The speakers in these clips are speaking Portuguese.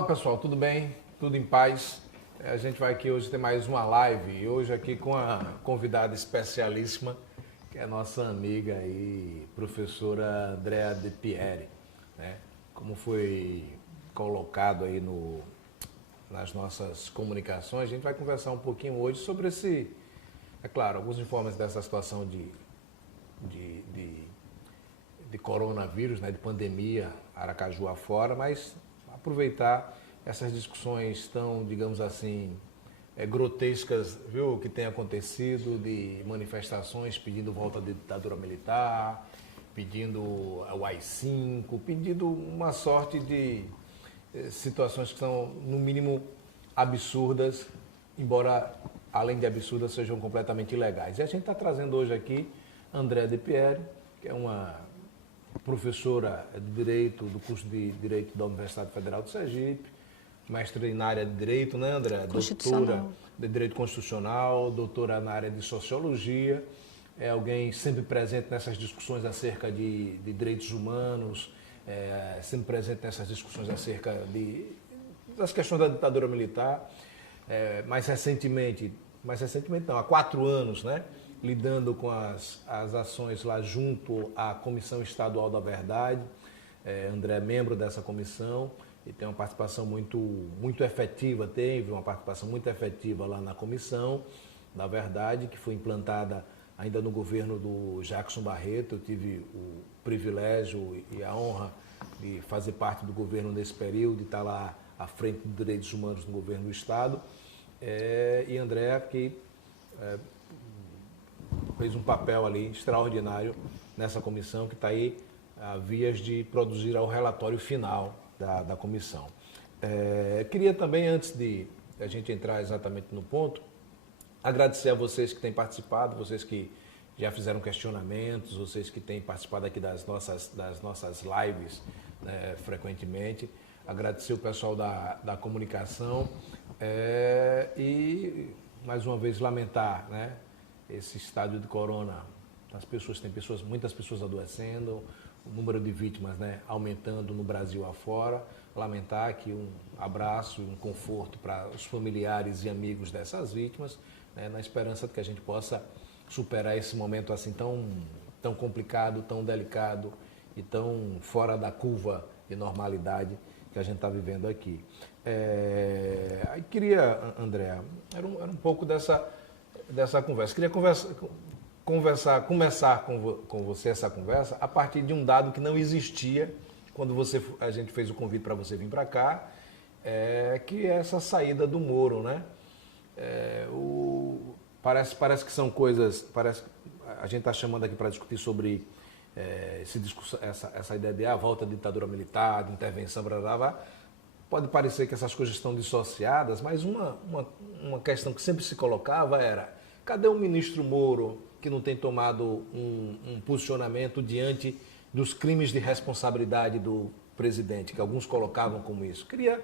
Olá pessoal, tudo bem? Tudo em paz? A gente vai aqui hoje ter mais uma live e hoje aqui com a convidada especialíssima, que é a nossa amiga e professora Andrea De Pieri, né? Como foi colocado aí nas nossas comunicações, a gente vai conversar um pouquinho hoje sobre é claro, alguns informes dessa situação de coronavírus, né, de pandemia, Aracaju afora, mas aproveitar essas discussões tão, digamos assim, grotescas, viu, que tem acontecido, de manifestações pedindo volta da ditadura militar, pedindo o AI-5, pedindo uma sorte de situações que são, no mínimo, absurdas, embora, além de absurdas, sejam completamente ilegais. E a gente está trazendo hoje aqui Andrea De Pieri, que é uma professora de Direito, do curso de Direito da Universidade Federal de Sergipe, mestre na área de Direito, né, André? Doutora de Direito Constitucional, doutora na área de Sociologia, é alguém sempre presente nessas discussões acerca de direitos humanos, sempre presente nessas discussões acerca das questões da ditadura militar, mais recentemente não, há 4 anos, né? Lidando com as ações lá junto à Comissão Estadual da Verdade. André é membro dessa comissão e tem uma participação muito efetiva, teve uma participação muito efetiva lá na Comissão da Verdade, que foi implantada ainda no governo do Jackson Barreto. Eu tive o privilégio e a honra de fazer parte do governo nesse período, de estar lá à frente dos direitos humanos no governo do Estado. E André, que fez um papel ali extraordinário nessa comissão, que está aí a vias de produzir o relatório final da comissão. Queria também, antes de a gente entrar exatamente no ponto, agradecer a vocês que têm participado, vocês que já fizeram questionamentos, vocês que têm participado aqui das nossas lives, né, frequentemente. Agradecer o pessoal da comunicação e, mais uma vez, lamentar, né, esse estádio de corona. Muitas pessoas adoecendo, o número de vítimas, né, aumentando no Brasil afora. Lamentar que um abraço e um conforto para os familiares e amigos dessas vítimas, né, na esperança de que a gente possa superar esse momento assim tão complicado, tão delicado e tão fora da curva de normalidade que a gente está vivendo aqui. Aí queria, André, era um pouco dessa conversa. Queria começar com você essa conversa a partir de um dado que não existia quando a gente fez o convite para você vir para cá, que é essa saída do Moro, né? Parece que são coisas, a gente está chamando aqui para discutir sobre essa ideia de volta da ditadura militar, de intervenção, blá, blá, blá. Pode parecer que essas coisas estão dissociadas, mas uma questão que sempre se colocava era: cadê o ministro Moro, que não tem tomado um posicionamento diante dos crimes de responsabilidade do presidente, que alguns colocavam como isso? Queria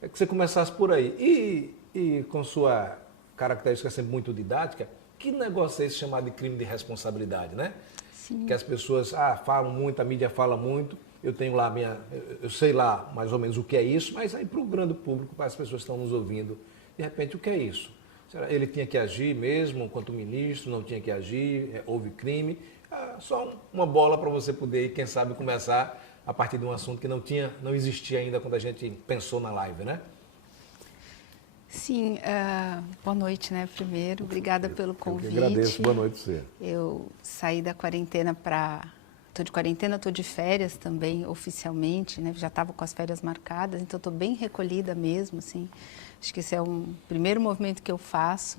que você começasse por aí. E com sua característica sempre muito didática, que negócio é esse chamado de crime de responsabilidade, né? Sim. Que as pessoas falam muito, a mídia fala muito. Eu tenho lá eu sei lá mais ou menos o que é isso, mas aí para o grande público, para as pessoas que estão nos ouvindo, de repente, o que é isso? Ele tinha que agir mesmo enquanto ministro, não tinha que agir, houve crime? Só uma bola para você poder, quem sabe, começar a partir de um assunto que não existia ainda quando a gente pensou na live, né? Sim, boa noite, né, primeiro. Obrigada pelo convite. Eu que agradeço, boa noite você. Eu saí da quarentena Estou de quarentena, estou de férias também, oficialmente, né? Já estava com as férias marcadas, então estou bem recolhida mesmo, assim. Acho que esse é um primeiro movimento que eu faço,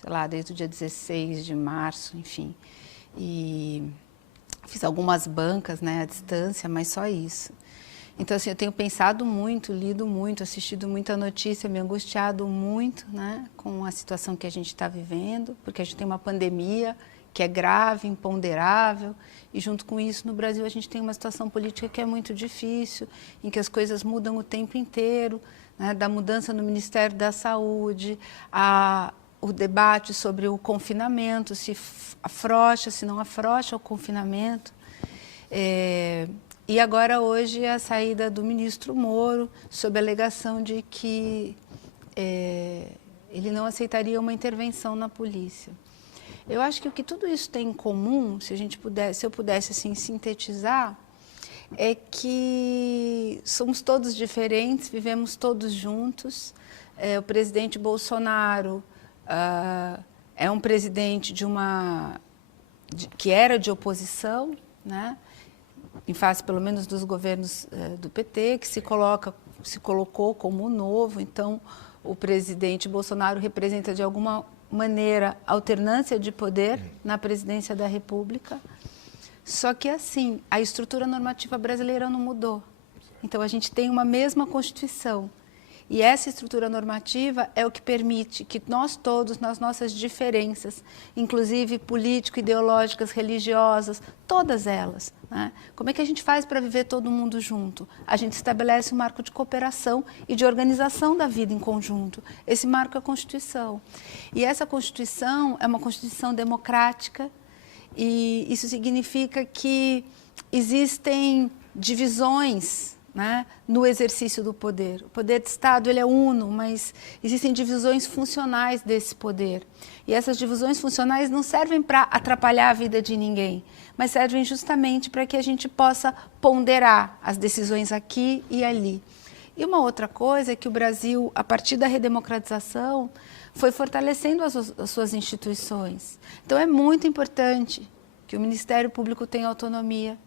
sei lá, desde o dia 16 de março, enfim. E fiz algumas bancas, né, à distância, mas só isso. Então, assim, eu tenho pensado muito, lido muito, assistido muita notícia, me angustiado muito, né, com a situação que a gente está vivendo, porque a gente tem uma pandemia que é grave, imponderável, e junto com isso, no Brasil, a gente tem uma situação política que é muito difícil, em que as coisas mudam o tempo inteiro, né, da mudança no Ministério da Saúde, o debate sobre o confinamento, se afrouxa, se não afrouxa o confinamento. E agora, hoje, a saída do ministro Moro, sob a alegação de que ele não aceitaria uma intervenção na polícia. Eu acho que o que tudo isso tem em comum, se eu pudesse assim, sintetizar, é que somos todos diferentes, vivemos todos juntos. O presidente Bolsonaro é um presidente que era de oposição, né? Em face, pelo menos, dos governos do PT, que se colocou como novo. Então, o presidente Bolsonaro representa, de alguma maneira, alternância de poder na presidência da República. Só que, assim, a estrutura normativa brasileira não mudou. Então, a gente tem uma mesma Constituição. E essa estrutura normativa é o que permite que nós todos, nas nossas diferenças, inclusive político-ideológicas, religiosas, todas elas, né? Como é que a gente faz para viver todo mundo junto? A gente estabelece um marco de cooperação e de organização da vida em conjunto. Esse marco é a Constituição. E essa Constituição é uma Constituição democrática, e isso significa que existem divisões, né, no exercício do poder. O poder de Estado ele é uno, mas existem divisões funcionais desse poder. E essas divisões funcionais não servem para atrapalhar a vida de ninguém, mas servem justamente para que a gente possa ponderar as decisões aqui e ali. E uma outra coisa é que o Brasil, a partir da redemocratização, foi fortalecendo as suas instituições. Então, é muito importante que o Ministério Público tenha autonomia,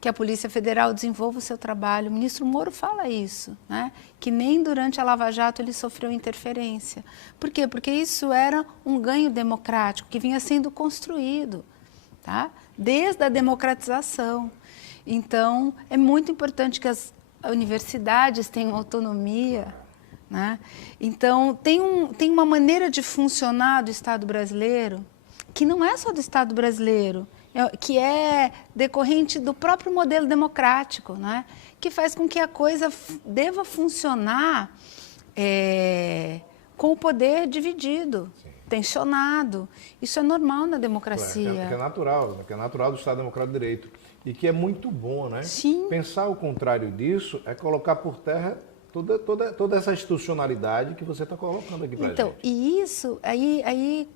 que a Polícia Federal desenvolva o seu trabalho. O ministro Moro fala isso, né? Que nem durante a Lava Jato ele sofreu interferência. Por quê? Porque isso era um ganho democrático que vinha sendo construído, tá? Desde a democratização. Então, é muito importante que as universidades tenham autonomia, né? Então, tem uma maneira de funcionar do Estado brasileiro que não é só do Estado brasileiro, que é decorrente do próprio modelo democrático, né? Que faz com que a coisa deva funcionar com o poder dividido, tensionado. Isso é normal na democracia. Que é natural do Estado Democrático de Direito. E que é muito bom, né? Sim. Pensar o contrário disso é colocar por terra toda essa institucionalidade que você está colocando aqui para a gente. Então, e isso, aí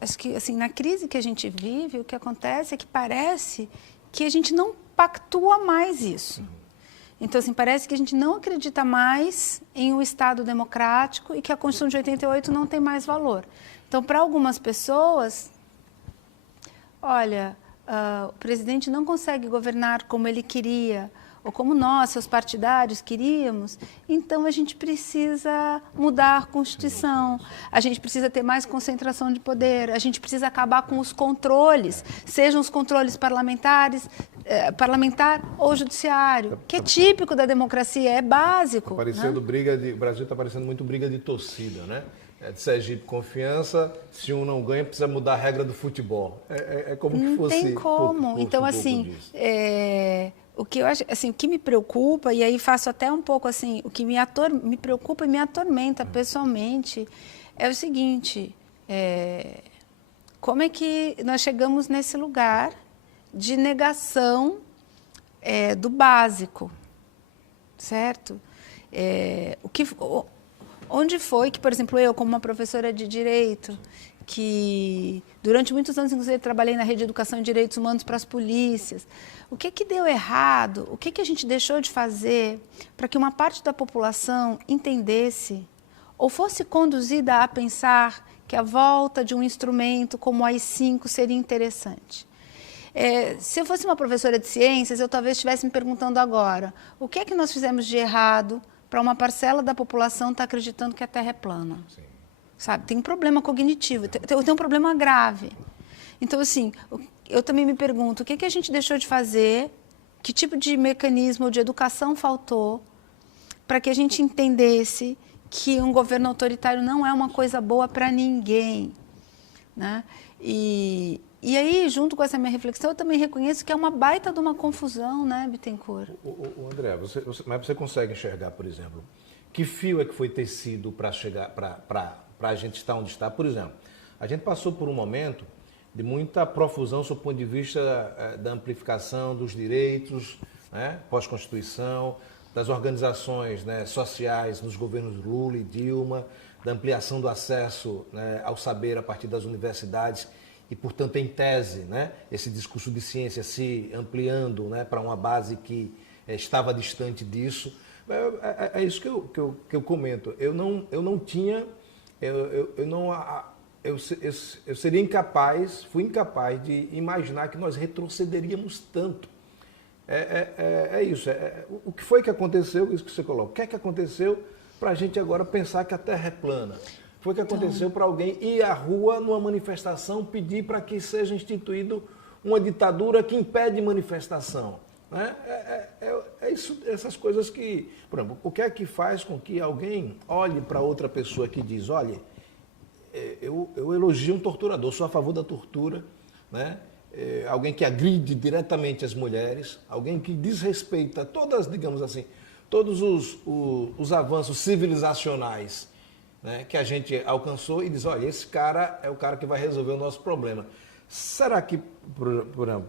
acho que assim, na crise que a gente vive, o que acontece é que parece que a gente não pactua mais isso. Então, assim, parece que a gente não acredita mais em um Estado democrático e que a Constituição de 88 não tem mais valor. Então, para algumas pessoas, olha, o presidente não consegue governar como ele queria, ou como nós, seus partidários, queríamos, então a gente precisa mudar a Constituição, a gente precisa ter mais concentração de poder, a gente precisa acabar com os controles, sejam os controles parlamentar ou judiciário, que é típico da democracia, é básico. Tá parecendo, né? O Brasil está parecendo muito briga de torcida, né? De Sergipe Confiança, se um não ganha, precisa mudar a regra do futebol. É como que fosse... Não tem como. Então, assim, o que eu acho, assim, o que me preocupa, e aí faço até um pouco assim, o que me preocupa e me atormenta pessoalmente, é o seguinte, como é que nós chegamos nesse lugar de negação do básico, certo? Onde foi que, por exemplo, eu, como uma professora de Direito, que durante muitos anos, inclusive, trabalhei na rede de educação e direitos humanos para as polícias, o que deu errado, o que a gente deixou de fazer para que uma parte da população entendesse ou fosse conduzida a pensar que a volta de um instrumento como o AI-5 seria interessante? Se eu fosse uma professora de ciências, eu talvez estivesse me perguntando agora, o que é que nós fizemos de errado para uma parcela da população estar acreditando que a Terra é plana? Sim. Sabe? Tem um problema cognitivo, tem um problema grave. Então, assim, eu também me pergunto, o que a gente deixou de fazer, que tipo de mecanismo de educação faltou para que a gente entendesse que um governo autoritário não é uma coisa boa para ninguém, né? E aí, junto com essa minha reflexão, eu também reconheço que é uma baita de uma confusão, né, Bittencourt? André, mas você consegue enxergar, por exemplo, que fio é que foi tecido para chegar, para a gente estar onde está? Por exemplo, a gente passou por um momento de muita profusão sob o ponto de vista da amplificação dos direitos, né, pós-Constituição, das organizações, né, sociais nos governos Lula e Dilma, da ampliação do acesso, né, ao saber a partir das universidades e, portanto, em tese, né, esse discurso de ciência se ampliando, né, para uma base que estava distante disso. É isso que eu comento. Eu seria incapaz, fui incapaz de imaginar que nós retrocederíamos tanto. É isso. O que foi que aconteceu, isso que você coloca, o que é que aconteceu para a gente agora pensar que a Terra é plana? Foi que aconteceu para alguém ir à rua numa manifestação pedir para que seja instituído uma ditadura que impede manifestação? Né? Isso, essas coisas que... Por exemplo, o que é que faz com que alguém olhe para outra pessoa que diz, olha, eu elogio um torturador, sou a favor da tortura, né? Alguém que agride diretamente as mulheres, alguém que desrespeita todas, digamos assim, todos os avanços civilizacionais, né, que a gente alcançou e diz, olha, esse cara é o cara que vai resolver o nosso problema. Será que, por exemplo,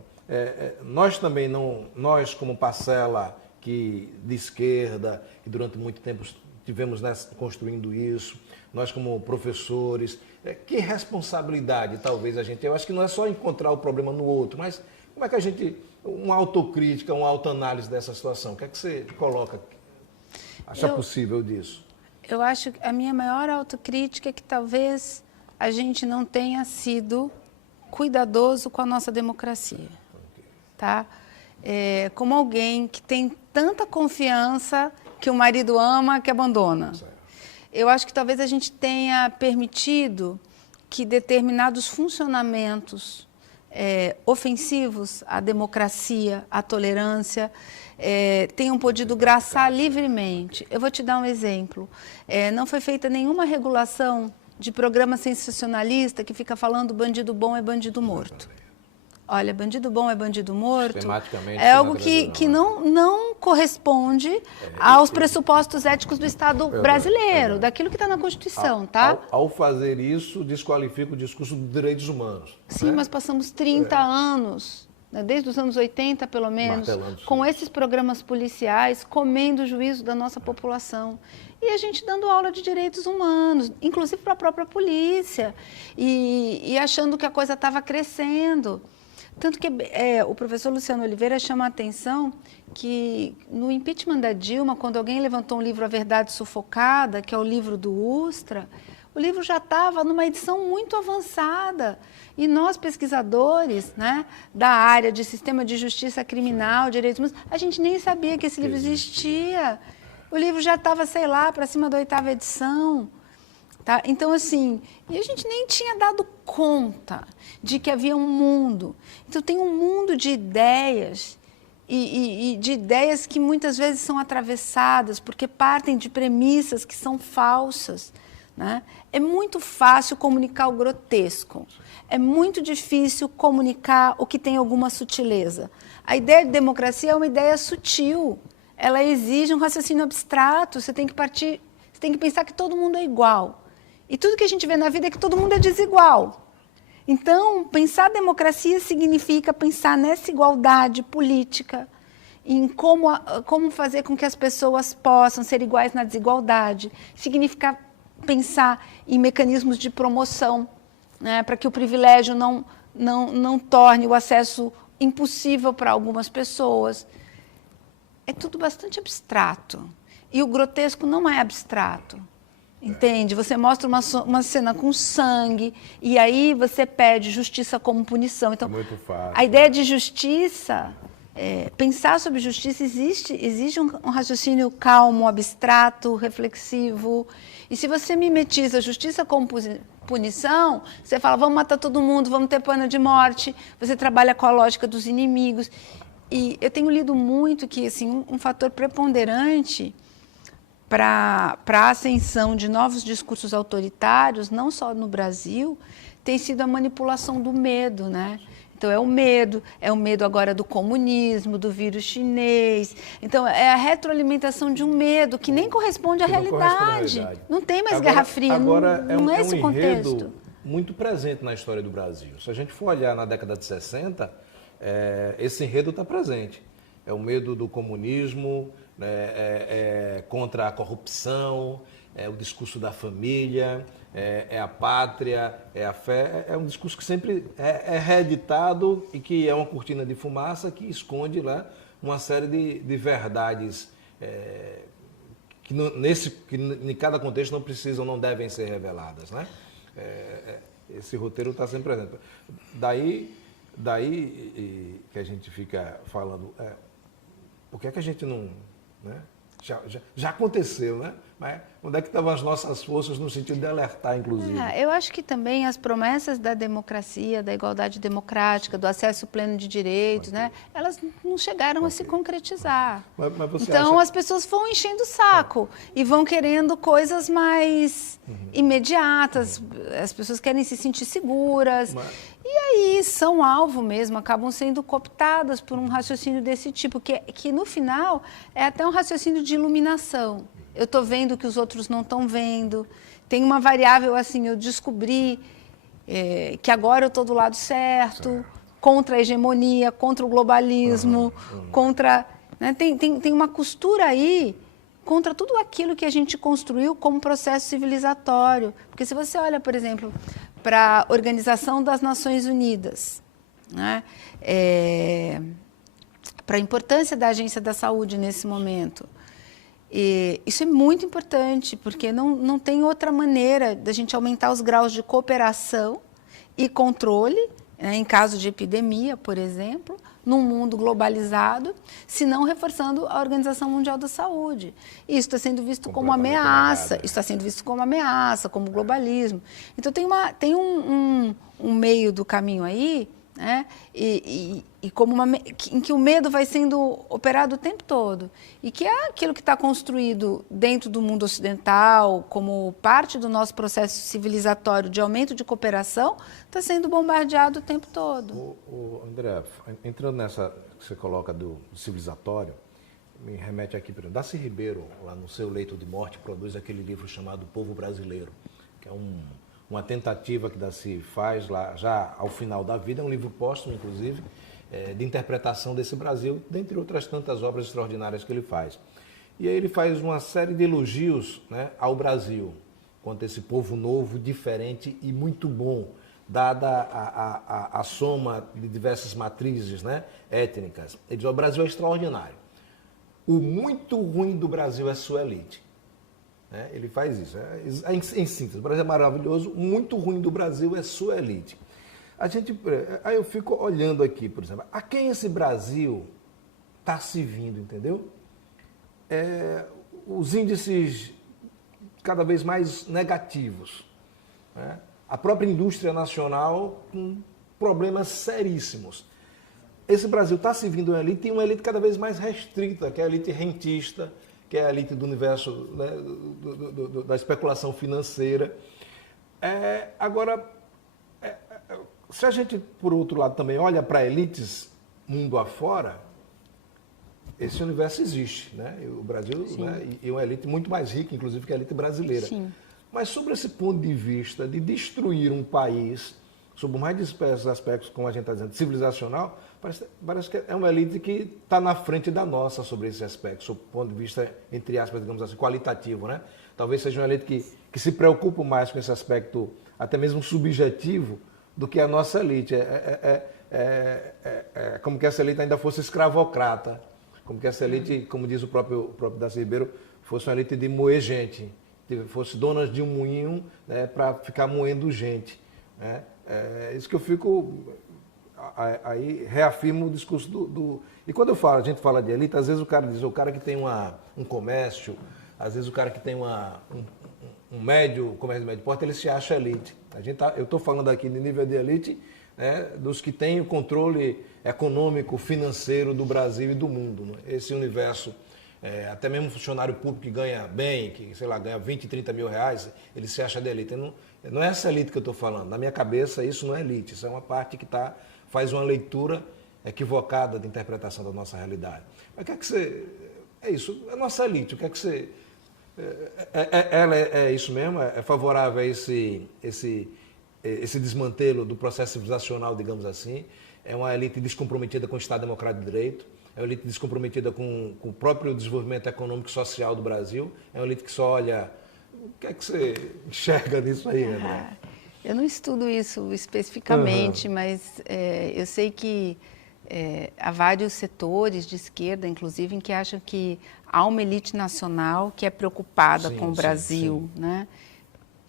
nós também não, nós como parcela de esquerda, que durante muito tempo tivemos construindo isso, nós como professores, que responsabilidade talvez a gente... Eu acho que não é só encontrar o problema no outro, mas como é que a gente... Uma autocrítica, uma autoanálise dessa situação. O que é que você coloca? Acha possível disso? Eu acho que a minha maior autocrítica é que talvez a gente não tenha sido cuidadoso com a nossa democracia. Tá? Como alguém que tem tanta confiança que o marido ama, que abandona. Certo. Eu acho que talvez a gente tenha permitido que determinados funcionamentos ofensivos à democracia, à tolerância, tenham podido graçar livremente. Eu vou te dar um exemplo. Não foi feita nenhuma regulação de programa sensacionalista que fica falando bandido bom é bandido morto. Olha, bandido bom é bandido morto, é algo que não corresponde aos pressupostos éticos do Estado brasileiro, daquilo que está na Constituição, tá? Ao fazer isso, desqualifica o discurso dos direitos humanos. Sim, né? Mas passamos 30 anos, né, desde os anos 80 pelo menos, com esses programas policiais comendo o juízo da nossa população. E a gente dando aula de direitos humanos, inclusive para a própria polícia, e achando que a coisa estava crescendo. Tanto que o professor Luciano Oliveira chama a atenção que no impeachment da Dilma, quando alguém levantou um livro A Verdade Sufocada, que é o livro do Ustra, o livro já estava numa edição muito avançada. E nós, pesquisadores, né, da área de sistema de justiça criminal, direitos humanos, a gente nem sabia que esse livro existia. O livro já estava, sei lá, para cima da 8ª edição. Tá? Então, assim, e a gente nem tinha dado conta de que havia um mundo. Então, tem um mundo de ideias e de ideias que muitas vezes são atravessadas porque partem de premissas que são falsas. Né? É muito fácil comunicar o grotesco. É muito difícil comunicar o que tem alguma sutileza. A ideia de democracia é uma ideia sutil. Ela exige um raciocínio abstrato. Você tem que pensar que todo mundo é igual. E tudo que a gente vê na vida é que todo mundo é desigual. Então, pensar democracia significa pensar nessa igualdade política, em como fazer com que as pessoas possam ser iguais na desigualdade. Significa pensar em mecanismos de promoção, né, para que o privilégio não torne o acesso impossível para algumas pessoas. É tudo bastante abstrato. E o grotesco não é abstrato. Entende? Você mostra uma cena com sangue e aí você pede justiça como punição. Então, muito fácil. A ideia de justiça, pensar sobre justiça exige um raciocínio calmo, abstrato, reflexivo. E se você mimetiza a justiça como punição, você fala, vamos matar todo mundo, vamos ter pena de morte, você trabalha com a lógica dos inimigos. E eu tenho lido muito que assim, um fator preponderante para a ascensão de novos discursos autoritários, não só no Brasil, tem sido a manipulação do medo, né? Então, é o medo agora do comunismo, do vírus chinês. Então, é a retroalimentação de um medo que nem corresponde à realidade. Não tem mais Guerra Fria, não é esse o contexto. Enredo muito presente na história do Brasil. Se a gente for olhar na década de 60, esse enredo está presente. É o medo do comunismo, né? Contra a corrupção, é o discurso da família, é a pátria, é a fé. É um discurso que sempre é reeditado e que é uma cortina de fumaça que esconde lá uma série de verdades que em cada contexto não precisam, não devem ser reveladas, né? Esse roteiro está sempre presente. Daí que a gente fica falando, por que é que a gente não... Né? Já aconteceu, né? Mas onde é que estavam as nossas forças no sentido de alertar, inclusive? Eu acho que também as promessas da democracia, da igualdade democrática, do acesso pleno de direitos, né? Elas não chegaram a se concretizar. Mas você então acha... as pessoas vão enchendo o saco e vão querendo coisas mais imediatas. As pessoas querem se sentir seguras. E aí são alvo mesmo, acabam sendo cooptadas por um raciocínio desse tipo, que no final é até um raciocínio de iluminação. Eu estou vendo que os outros não estão vendo. Tem uma variável assim, eu descobri que agora eu estou do lado certo, contra a hegemonia, contra o globalismo, contra... Né, tem uma costura aí contra tudo aquilo que a gente construiu como processo civilizatório. Porque se você olha, por exemplo, para a Organização das Nações Unidas, né, para a importância da Agência da Saúde nesse momento, isso é muito importante, porque não tem outra maneira da gente aumentar os graus de cooperação e controle, né, em caso de epidemia, por exemplo, num mundo globalizado, se não reforçando a Organização Mundial da Saúde. E isso está sendo visto como ameaça, isso está sendo visto como ameaça, como globalismo. Então tem um meio do caminho aí, né? Em que o medo vai sendo operado o tempo todo. E que é aquilo que está construído dentro do mundo ocidental, como parte do nosso processo civilizatório de aumento de cooperação, está sendo bombardeado o tempo todo. André, entrando nessa que você coloca do civilizatório, me remete aqui, por exemplo, Darcy Ribeiro, lá no seu Leito de Morte, produz aquele livro chamado Povo Brasileiro, que é uma tentativa que Darcy faz lá já ao final da vida, é um livro póstumo, inclusive, de interpretação desse Brasil, dentre outras tantas obras extraordinárias que ele faz. E aí ele faz uma série de elogios, né, ao Brasil, quanto a esse povo novo, diferente e muito bom, dada a soma de diversas matrizes, né, étnicas. Ele diz, o Brasil é extraordinário. O muito ruim do Brasil é sua elite. Ele faz isso. Em síntese, o Brasil é maravilhoso, o muito ruim do Brasil é sua elite. Aí eu fico olhando aqui, por exemplo, a quem esse Brasil está servindo, entendeu? Os índices cada vez mais negativos, né? A própria indústria nacional com problemas seríssimos. Esse Brasil está servindo uma elite, tem uma elite cada vez mais restrita, que é a elite rentista, que é a elite do universo, né, da especulação financeira. Agora, se a gente, por outro lado, também olha para elites mundo afora, esse universo existe, né? O Brasil, né, é uma elite muito mais rica, inclusive, que a elite brasileira. Sim. Mas sobre esse ponto de vista de destruir um país, sob os mais dispersos aspectos, como a gente está dizendo, civilizacional, parece que é uma elite que está na frente da nossa sobre esse aspecto, sob o ponto de vista, entre aspas, digamos assim, qualitativo, né? Talvez seja uma elite que se preocupa mais com esse aspecto, até mesmo subjetivo, do que a nossa elite. Como que essa elite ainda fosse escravocrata, como que essa elite, como diz o próprio Darcy Ribeiro, fosse uma elite de moer gente, fosse donas de um moinho, né, para ficar moendo gente, né? Isso que eu fico... Aí reafirmo o discurso do... E quando a gente fala de elite, às vezes o cara diz, o cara que tem um comércio, às vezes o cara que tem um comércio de médio porte, ele se acha elite. Eu estou falando aqui de nível de elite, né, dos que têm o controle econômico, financeiro do Brasil e do mundo, né? Esse universo, até mesmo funcionário público que ganha bem, que, sei lá, ganha 20, 30 mil reais, ele se acha de elite. Não é essa elite que eu estou falando. Na minha cabeça, isso não é elite. Isso é uma parte que faz uma leitura equivocada de interpretação da nossa realidade. Mas o que é que você... É isso, é a nossa elite. O que é que você... Ela é isso mesmo? É favorável a esse desmantelo do processo civilizacional, digamos assim? É uma elite descomprometida com o Estado Democrático de Direito? É uma elite descomprometida com o próprio desenvolvimento econômico e social do Brasil? É uma elite que só olha... O que é que você enxerga nisso aí, André? Eu não estudo isso especificamente, mas eu sei que há vários setores de esquerda, inclusive, em que acham que há uma elite nacional que é preocupada com o Brasil, né?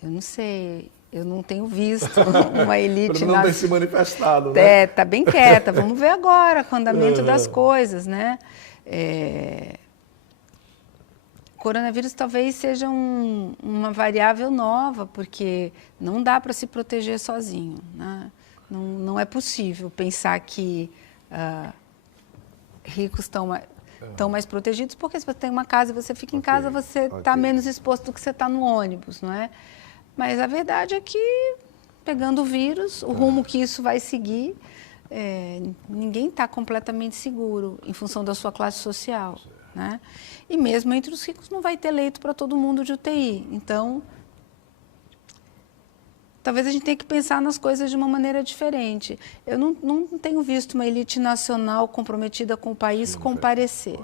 Eu não sei, eu não tenho visto uma elite nacional. Não tem se manifestado, né? Tá bem quieta. Vamos ver agora com o andamento das coisas, né? O coronavírus talvez seja uma variável nova, porque não dá para se proteger sozinho, né? Não é possível pensar que ricos estão mais protegidos, porque se você tem uma casa e você fica em casa, você está menos exposto do que você está no ônibus, não é? Mas a verdade é que, pegando o vírus, o rumo que isso vai seguir, ninguém está completamente seguro em função da sua classe social, né? E mesmo entre os ricos não vai ter leito para todo mundo de UTI. Então, talvez a gente tenha que pensar nas coisas de uma maneira diferente. Eu não tenho visto uma elite nacional comprometida com o país comparecer,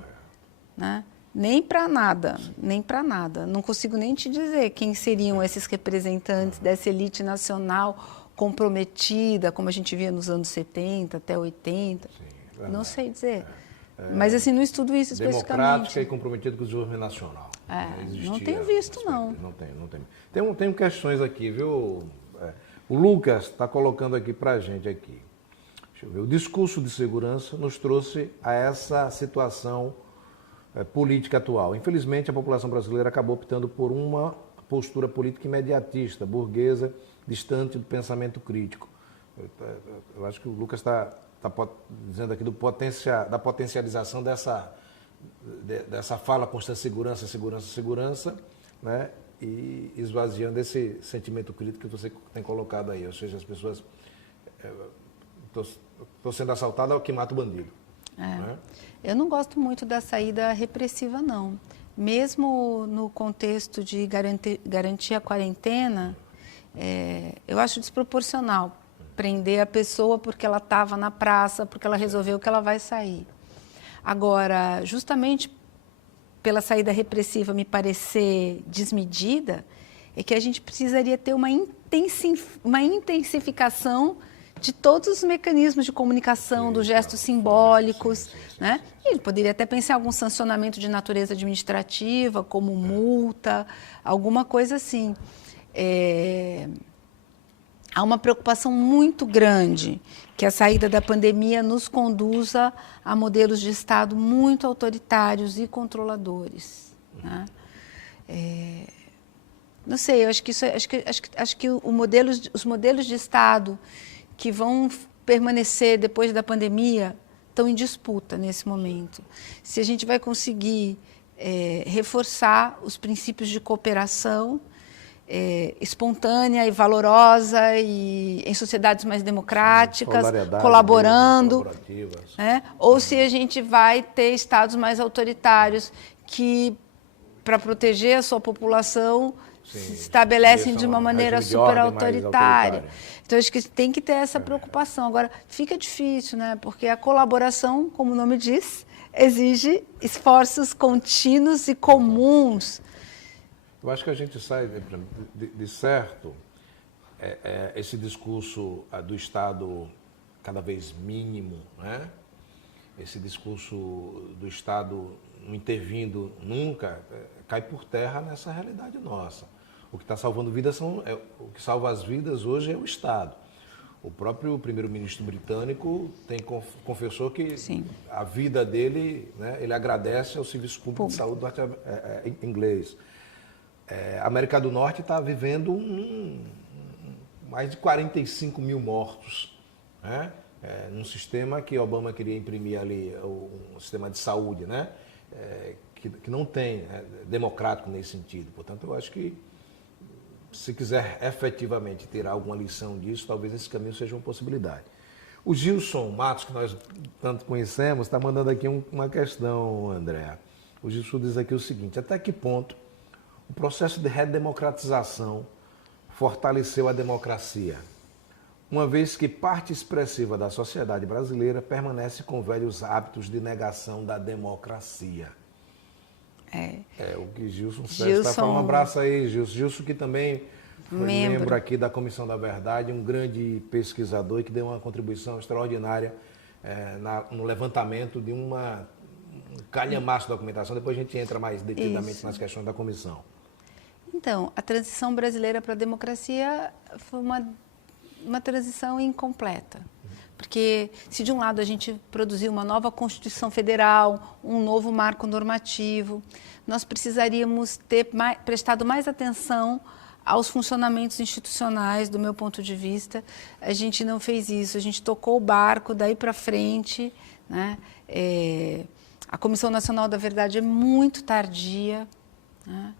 né? Nem para nada, nem para nada. Não consigo nem te dizer quem seriam esses representantes dessa elite nacional comprometida, como a gente via nos anos 70 até 80. Não sei dizer. Mas assim, não estudo isso especificamente. Democrática e comprometida com o desenvolvimento nacional. Não tenho visto, não. Não tenho questões aqui, viu? O Lucas está colocando aqui para a gente aqui. Deixa eu ver. O discurso de segurança nos trouxe a essa situação política atual. Infelizmente, a população brasileira acabou optando por uma postura política imediatista, burguesa, distante do pensamento crítico. Eu acho que o Lucas está dizendo aqui da potencialização dessa fala constante segurança, né? E esvaziando esse sentimento crítico que você tem colocado aí. Ou seja, as pessoas... Estou sendo assaltado, é o que mata o bandido. Né? Eu não gosto muito da saída repressiva, não. Mesmo no contexto de garantir a quarentena, eu acho desproporcional prender a pessoa porque ela estava na praça, porque ela resolveu que ela vai sair. Agora, justamente pela saída repressiva me parecer desmedida, é que a gente precisaria ter uma intensificação de todos os mecanismos de comunicação, dos gestos simbólicos, né? E poderia até pensar em algum sancionamento de natureza administrativa, como multa, alguma coisa assim. Há uma preocupação muito grande que a saída da pandemia nos conduza a modelos de Estado muito autoritários e controladores, né? Não sei, eu acho que os modelos de Estado que vão permanecer depois da pandemia estão em disputa nesse momento. Se a gente vai conseguir reforçar os princípios de cooperação espontânea e valorosa e em sociedades mais democráticas, colaborando, né? Ou se a gente vai ter estados mais autoritários que, para proteger a sua população, se estabelecem de uma maneira super autoritária. Então, acho que tem que ter essa preocupação. Agora, fica difícil, né? Porque a colaboração, como o nome diz, exige esforços contínuos e comuns. Eu acho que a gente sai de certo esse discurso do Estado cada vez mínimo, né? Esse discurso do Estado não intervindo nunca, cai por terra nessa realidade nossa. O que está salvando vidas o que salva as vidas hoje é o Estado. O próprio primeiro-ministro britânico confessou que a vida dele, né, ele agradece ao Serviço Público de Saúde inglês. A América do Norte está vivendo mais de 45 mil mortos, né? Num sistema que Obama queria imprimir ali, um sistema de saúde, né? Que não tem, democrático nesse sentido. Portanto, eu acho que, se quiser efetivamente tirar alguma lição disso, talvez esse caminho seja uma possibilidade. O Gilson Matos, que nós tanto conhecemos, está mandando aqui uma questão, André. O Gilson diz aqui o seguinte: até que ponto o processo de redemocratização fortaleceu a democracia? uma vez que parte expressiva da sociedade brasileira permanece com velhos hábitos de negação da democracia. É o que Gilson Sérgio está falando. Um abraço aí, Gilson. Gilson, que também foi membro aqui da Comissão da Verdade, um grande pesquisador e que deu uma contribuição extraordinária no levantamento de um calhamaço de documentação. Depois a gente entra mais detidamente nas questões da comissão. Então, a transição brasileira para a democracia foi uma transição incompleta. Porque se de um lado a gente produziu uma nova Constituição Federal, um novo marco normativo, nós precisaríamos ter prestado mais atenção aos funcionamentos institucionais, do meu ponto de vista. A gente não fez isso, a gente tocou o barco daí para frente, né? A Comissão Nacional da Verdade é muito tardia, né?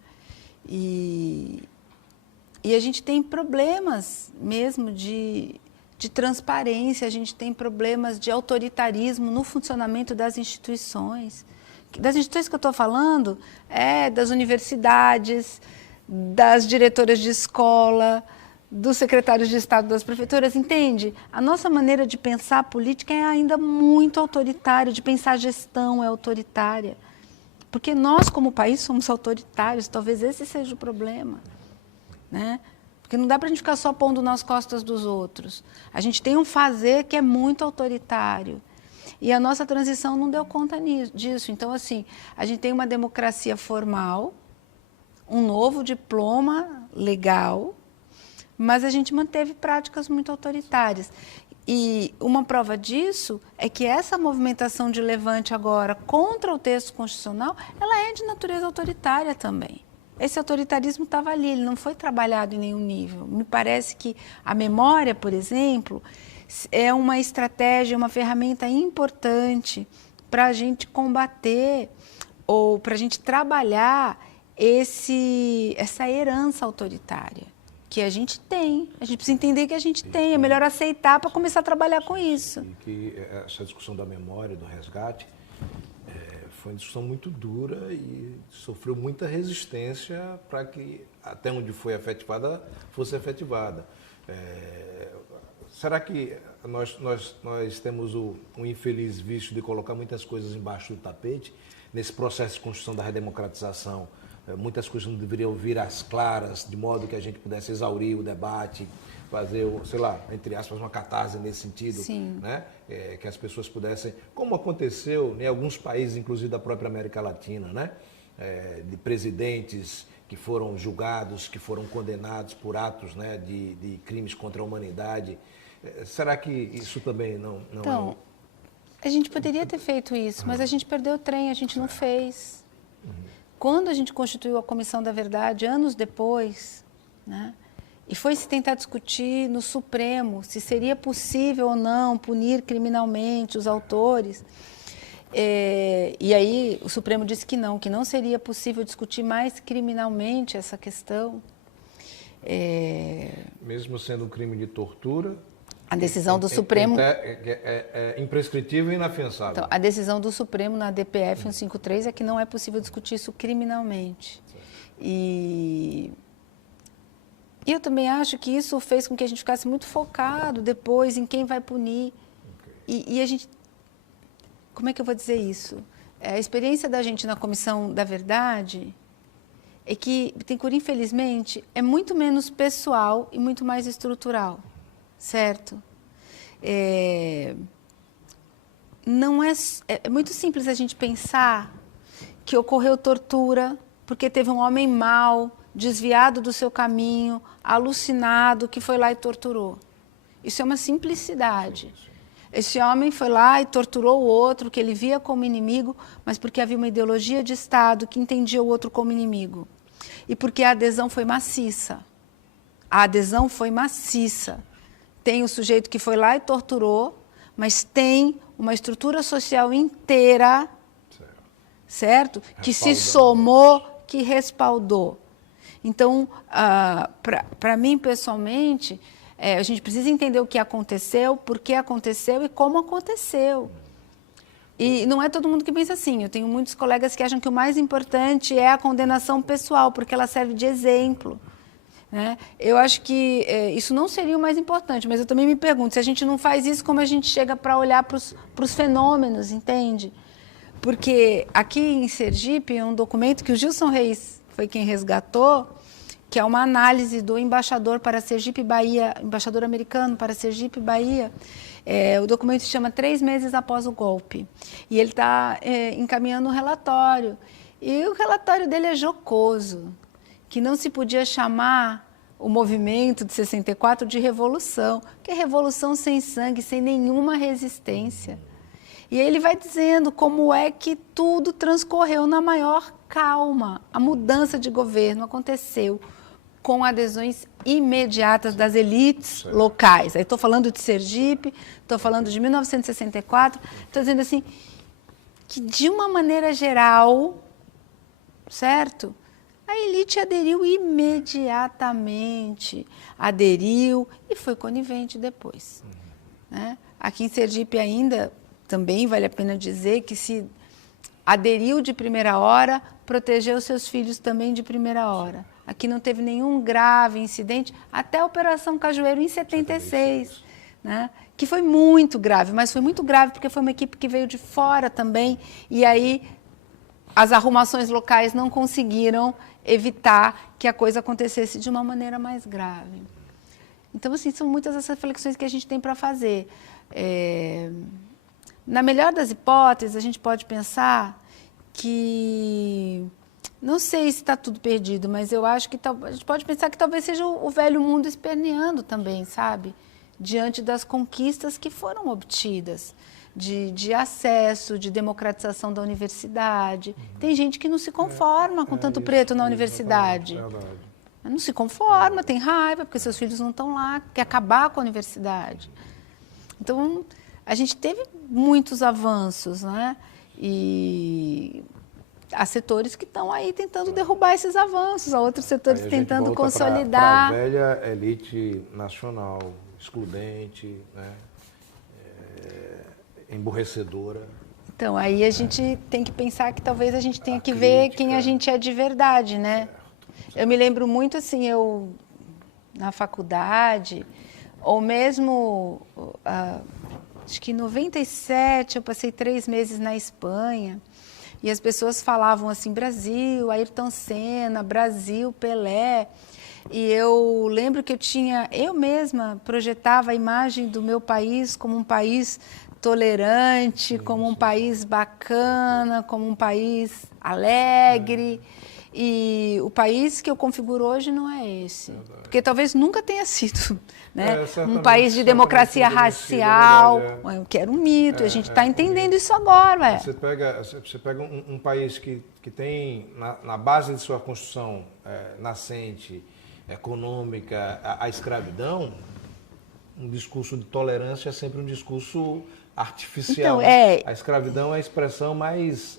E a gente tem problemas mesmo de transparência, a gente tem problemas de autoritarismo no funcionamento das instituições. Das instituições que eu estou falando das universidades, das diretoras de escola, dos secretários de Estado das prefeituras, entende? A nossa maneira de pensar a política é ainda muito autoritária, de pensar a gestão é autoritária. Porque nós, como país, somos autoritários, talvez esse seja o problema, né? Porque não dá para a gente ficar só pondo nas costas dos outros. A gente tem um fazer que é muito autoritário. E a nossa transição não deu conta disso. Então, assim, a gente tem uma democracia formal, um novo diploma legal, mas a gente manteve práticas muito autoritárias. E uma prova disso é que essa movimentação de levante agora contra o texto constitucional, ela é de natureza autoritária também. Esse autoritarismo estava ali, ele não foi trabalhado em nenhum nível. Me parece que a memória, por exemplo, é uma estratégia, uma ferramenta importante para a gente combater ou para a gente trabalhar essa herança autoritária que a gente tem. A gente precisa entender que a gente tem, é melhor aceitar para começar a trabalhar com isso. E que essa discussão da memória, do resgate, foi uma discussão muito dura e sofreu muita resistência para que, até onde foi efetivada, fosse efetivada. Será que nós temos um infeliz vício de colocar muitas coisas embaixo do tapete? Nesse processo de construção da redemocratização, muitas coisas não deveriam vir às claras, de modo que a gente pudesse exaurir o debate, fazer, sei lá, entre aspas, uma catarse nesse sentido, né? Que as pessoas pudessem, como aconteceu em alguns países, inclusive da própria América Latina, né? De presidentes que foram julgados, que foram condenados por atos, né, de crimes contra a humanidade. Será que isso também não então, a gente poderia ter feito isso, mas a gente perdeu o trem, a gente não fez. Quando a gente constituiu a Comissão da Verdade, anos depois, né? E foi se tentar discutir no Supremo se seria possível ou não punir criminalmente os autores. E aí o Supremo disse que não seria possível discutir mais criminalmente essa questão. Mesmo sendo um crime de tortura, a decisão do Supremo é imprescritível e inafiançável. Então, a decisão do Supremo na DPF 153 é que não é possível discutir isso criminalmente. E eu também acho que isso fez com que a gente ficasse muito focado depois em quem vai punir. E a gente... Como é que eu vou dizer isso? A experiência da gente na Comissão da Verdade é que Bittencourt, infelizmente, é muito menos pessoal e muito mais estrutural, certo? Não é muito simples a gente pensar que ocorreu tortura porque teve um homem mau, desviado do seu caminho, alucinado, que foi lá e torturou. Isso é uma simplicidade. Esse homem foi lá e torturou o outro, que ele via como inimigo, mas porque havia uma ideologia de Estado que entendia o outro como inimigo. E porque a adesão foi maciça. A adesão foi maciça. Tem o sujeito que foi lá e torturou, mas tem uma estrutura social inteira, certo? Que se somou, que respaldou. Então, para mim, pessoalmente, a gente precisa entender o que aconteceu, por que aconteceu e como aconteceu. E não é todo mundo que pensa assim. Eu tenho muitos colegas que acham que o mais importante é a condenação pessoal, porque ela serve de exemplo. né? Eu acho que isso não seria o mais importante, mas eu também me pergunto, se a gente não faz isso, como a gente chega para olhar para os fenômenos, entende? Porque aqui em Sergipe, um documento que o Gilson Reis foi quem resgatou, que é uma análise do embaixador para Sergipe, Bahia, embaixador americano para Sergipe, Bahia. O documento se chama 3 meses após o golpe. E ele está encaminhando um relatório. E o relatório dele é jocoso, que não se podia chamar o movimento de 64 de revolução, que é revolução sem sangue, sem nenhuma resistência. E ele vai dizendo como é que tudo transcorreu na maior calma. A mudança de governo aconteceu com adesões imediatas das elites locais. Aí estou falando de Sergipe, estou falando de 1964, estou dizendo assim, que de uma maneira geral, certo? A elite aderiu imediatamente, aderiu e foi conivente depois. Né? Aqui em Sergipe ainda, também vale a pena dizer que se aderiu de primeira hora, protegeu seus filhos também de primeira hora. Aqui não teve nenhum grave incidente, até a Operação Cajueiro em 76, né? Que foi muito grave, mas foi muito grave porque foi uma equipe que veio de fora também, e aí as arrumações locais não conseguiram evitar que a coisa acontecesse de uma maneira mais grave. Então, assim, são muitas as reflexões que a gente tem para fazer. Na melhor das hipóteses, a gente pode pensar que, não sei se está tudo perdido, mas eu acho que a gente pode pensar que talvez seja o velho mundo esperneando também, sabe? Diante das conquistas que foram obtidas, de acesso, de democratização da universidade. Tem gente que não se conforma com tanto preto na universidade. Não se conforma, tem raiva, porque seus filhos não estão lá, quer acabar com a universidade. Então, a gente teve muitos avanços, né? E há setores que estão aí tentando derrubar esses avanços, há outros setores tentando consolidar. A velha elite nacional, excludente, né? Emburrecedora. Então, aí a gente tem que pensar que talvez a gente tenha que ver quem a gente é de verdade, né? Eu me lembro muito, assim, eu na faculdade, ou mesmo, acho que em 97, eu passei 3 meses na Espanha, e as pessoas falavam assim, Brasil, Ayrton Senna, Brasil, Pelé. E eu lembro que eu mesma projetava a imagem do meu país como um país tolerante, como um país bacana, como um país alegre. E o país que eu configuro hoje não é esse. Porque talvez nunca tenha sido, né? Um país de democracia racial, que era um mito. A gente está entendendo isso agora. Você pega um país que tem na base de sua construção nascente, econômica, a escravidão, um discurso de tolerância é sempre um discurso artificial. Então, a escravidão é a expressão mais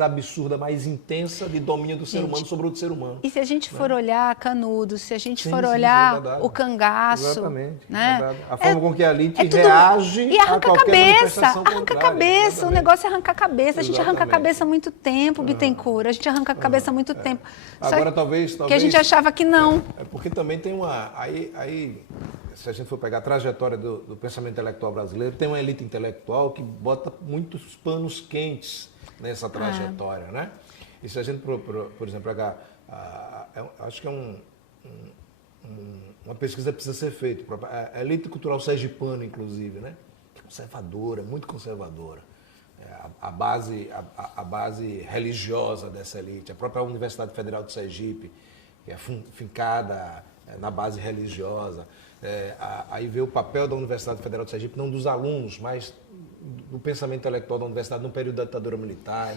absurda, mais intensa de domínio do ser humano sobre outro ser humano. E se a gente for olhar Canudos, se a gente for olhar o cangaço... Exatamente. Né? A forma com que a elite reage e arranca a qualquer manifestação arranca a cabeça, o negócio é arrancar a cabeça. A gente arranca a cabeça há muito tempo, Bittencourt, a gente arranca a cabeça há muito tempo. Agora, talvez... Que a gente achava que não. Porque também tem uma... Aí, se a gente for pegar a trajetória do pensamento intelectual brasileiro, tem uma elite intelectual que bota muitos panos quentes nessa trajetória, né? E se a gente, por exemplo, pegar, acho que uma pesquisa precisa ser feita, a elite cultural sergipana, inclusive, né? Conservadora, muito conservadora. A base religiosa dessa elite, a própria Universidade Federal de Sergipe, que é fincada na base religiosa. Aí vê o papel da Universidade Federal de Sergipe, não dos alunos, mas do pensamento intelectual da universidade no período da ditadura militar.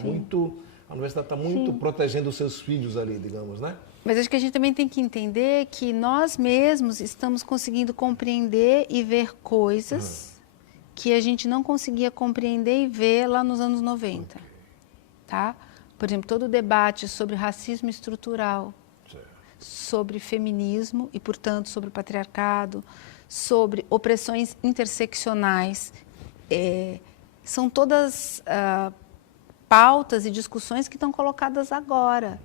A universidade está muito protegendo os seus filhos ali, digamos, né? Mas acho que a gente também tem que entender que nós mesmos estamos conseguindo compreender e ver coisas que a gente não conseguia compreender e ver lá nos anos 90. Tá? Por exemplo, todo o debate sobre racismo estrutural, sobre feminismo e, portanto, sobre o patriarcado, sobre opressões interseccionais, são todas pautas e discussões que estão colocadas agora.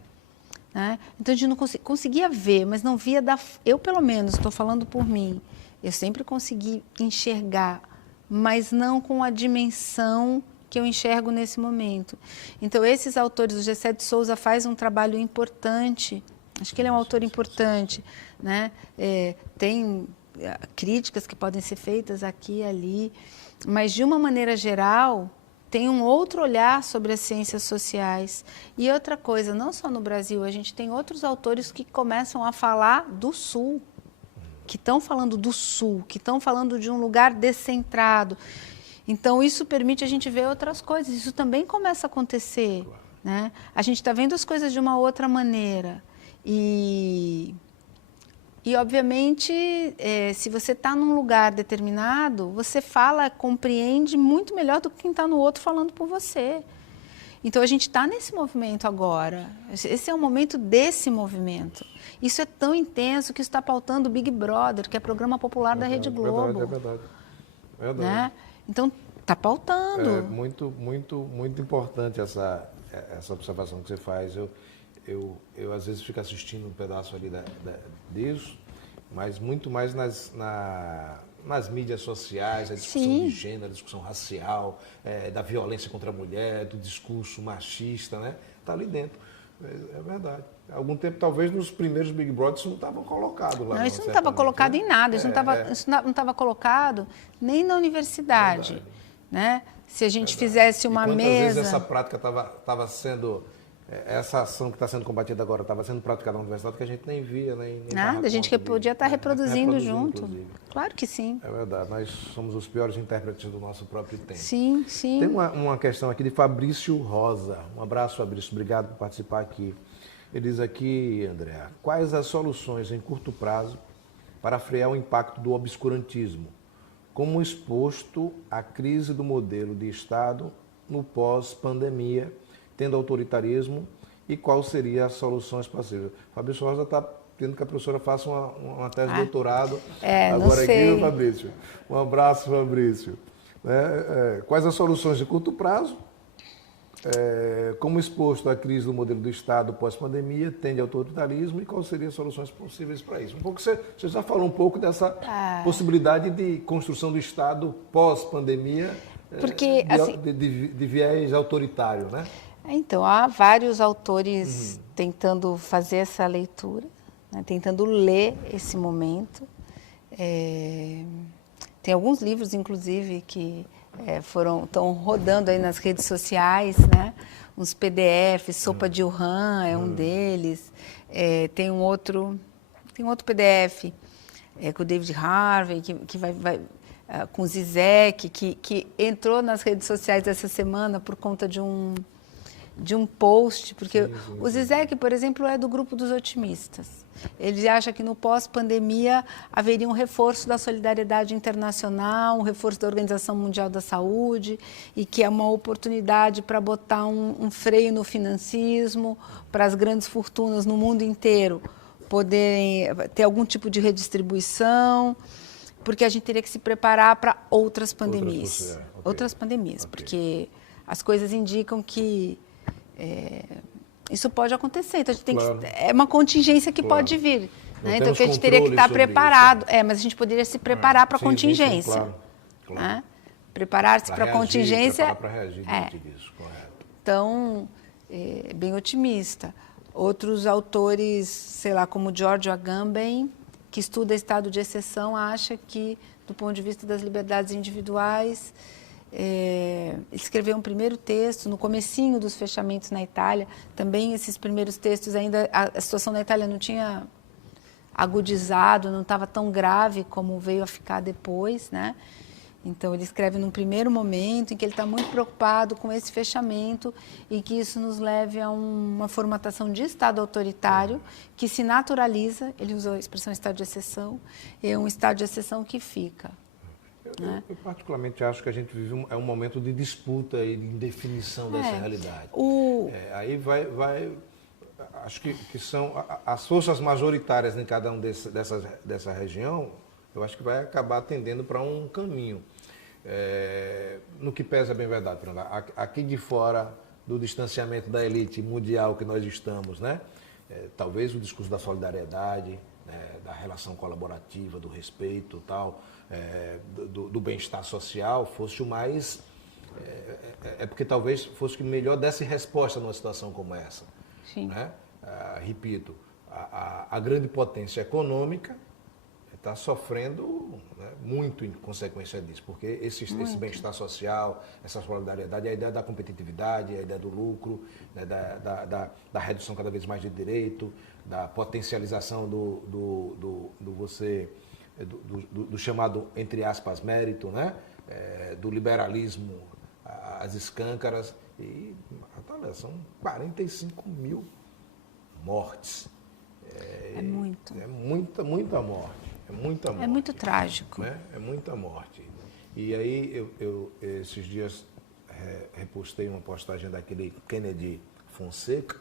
né? Então a gente não conseguia ver, mas não via eu pelo menos, estou falando por mim, eu sempre consegui enxergar, mas não com a dimensão que eu enxergo nesse momento. Então esses autores, o Gessé de Souza faz um trabalho importante, acho que ele é um autor importante, né? Tem críticas que podem ser feitas aqui e ali, mas de uma maneira geral tem um outro olhar sobre as ciências sociais. E outra coisa, não só no Brasil, a gente tem outros autores que começam a falar do Sul, que estão falando do Sul, que estão falando de um lugar descentrado. Então, isso permite a gente ver outras coisas. Isso também começa a acontecer, né? A gente está vendo as coisas de uma outra maneira. E obviamente, se você está num lugar determinado, você fala, compreende muito melhor do que quem está no outro falando por você. Então, a gente está nesse movimento agora. Esse é o momento desse movimento. Isso é tão intenso que está pautando o Big Brother, que é programa popular da Rede Globo. É verdade. Né? Então, está pautando. É muito importante essa observação que você faz. Eu às vezes fico assistindo um pedaço ali disso, mas muito mais nas mídias sociais, a discussão de gênero, a discussão racial, da violência contra a mulher, do discurso machista, né? Está ali dentro. É verdade. Há algum tempo, talvez, nos primeiros Big Brother, isso não estava colocado lá. Não, isso não estava colocado em nada, isso não estava colocado nem na universidade. Né? Se a gente fizesse uma mesa... vezes essa prática estava sendo... Essa ação que está sendo combatida agora estava sendo praticada na universidade que a gente nem via, nem nada, a gente que podia estar reproduzindo junto. Inclusive. Claro que sim. É verdade, nós somos os piores intérpretes do nosso próprio tempo. Sim, sim. Tem uma questão aqui de Fabrício Rosa. Um abraço, Fabrício, obrigado por participar aqui. Ele diz aqui, Andréa, quais as soluções em curto prazo para frear o impacto do obscurantismo, como exposto à crise do modelo de Estado no pós-pandemia, tendo autoritarismo, e quais seriam as soluções possíveis? Fabrício Rosa está tendo que a professora faça uma tese de doutorado agora aqui, viu, Fabrício? Um abraço, Fabrício. Quais as soluções de curto prazo, como exposto à crise do modelo do Estado pós-pandemia, tende autoritarismo, e quais seriam as soluções possíveis para isso? Um pouco você já falou um pouco dessa possibilidade de construção do Estado pós-pandemia, porque de viés autoritário, né? Então, há vários autores tentando fazer essa leitura, né, tentando ler esse momento. Tem alguns livros, inclusive, que estão rodando aí nas redes sociais, né? Uns PDFs, Sopa de Wuhan é um deles. Tem um outro PDF com o David Harvey, que vai com o Zizek, que entrou nas redes sociais essa semana por conta de um post, porque o Zizek, por exemplo, é do grupo dos otimistas. Ele acha que no pós-pandemia haveria um reforço da solidariedade internacional, um reforço da Organização Mundial da Saúde, e que é uma oportunidade para botar um freio no financismo, para as grandes fortunas no mundo inteiro poderem ter algum tipo de redistribuição, porque a gente teria que se preparar para outras pandemias. Outras pandemias, porque as coisas indicam que isso pode acontecer. Então, a gente tem é uma contingência que pode vir. Né? Então, que a gente teria que estar preparado. Mas a gente poderia se preparar para a contingência. Sim, claro. Né? Preparar-se para a contingência. Preparar para reagir diante disso, correto. Então, bem otimista. Outros autores, sei lá, como Giorgio Agamben, que estuda estado de exceção, acha que, do ponto de vista das liberdades individuais, ele escreveu um primeiro texto no comecinho dos fechamentos na Itália. Também esses primeiros textos, ainda a situação na Itália não tinha agudizado, não estava tão grave como veio a ficar depois, né? Então, ele escreve num primeiro momento em que ele está muito preocupado com esse fechamento e que isso nos leve a uma formatação de Estado autoritário que se naturaliza, ele usou a expressão Estado de exceção, é um Estado de exceção que fica. Eu particularmente acho que a gente vive um momento de disputa e de indefinição dessa realidade. Aí acho que são as forças majoritárias em cada um dessa região, eu acho que vai acabar tendendo para um caminho. No que pesa, bem verdade, aqui de fora do distanciamento da elite mundial que nós estamos, né? talvez o discurso da solidariedade, né, da relação colaborativa, do respeito, tal, do bem-estar social fosse o mais... porque talvez fosse o que melhor desse resposta numa situação como essa. Sim. Né? Repito, a grande potência econômica está sofrendo, né, muito em consequência disso, porque esse bem-estar social, essa solidariedade, a ideia da competitividade, a ideia do lucro, né, da redução cada vez mais de direito, da potencialização do chamado, entre aspas, mérito, né, do liberalismo às escâncaras, e são 45 mil mortes. É muito. É muita morte. É muita morte. É muito trágico. Né? É muita morte. E aí, eu esses dias repostei uma postagem daquele Kennedy Fonseca,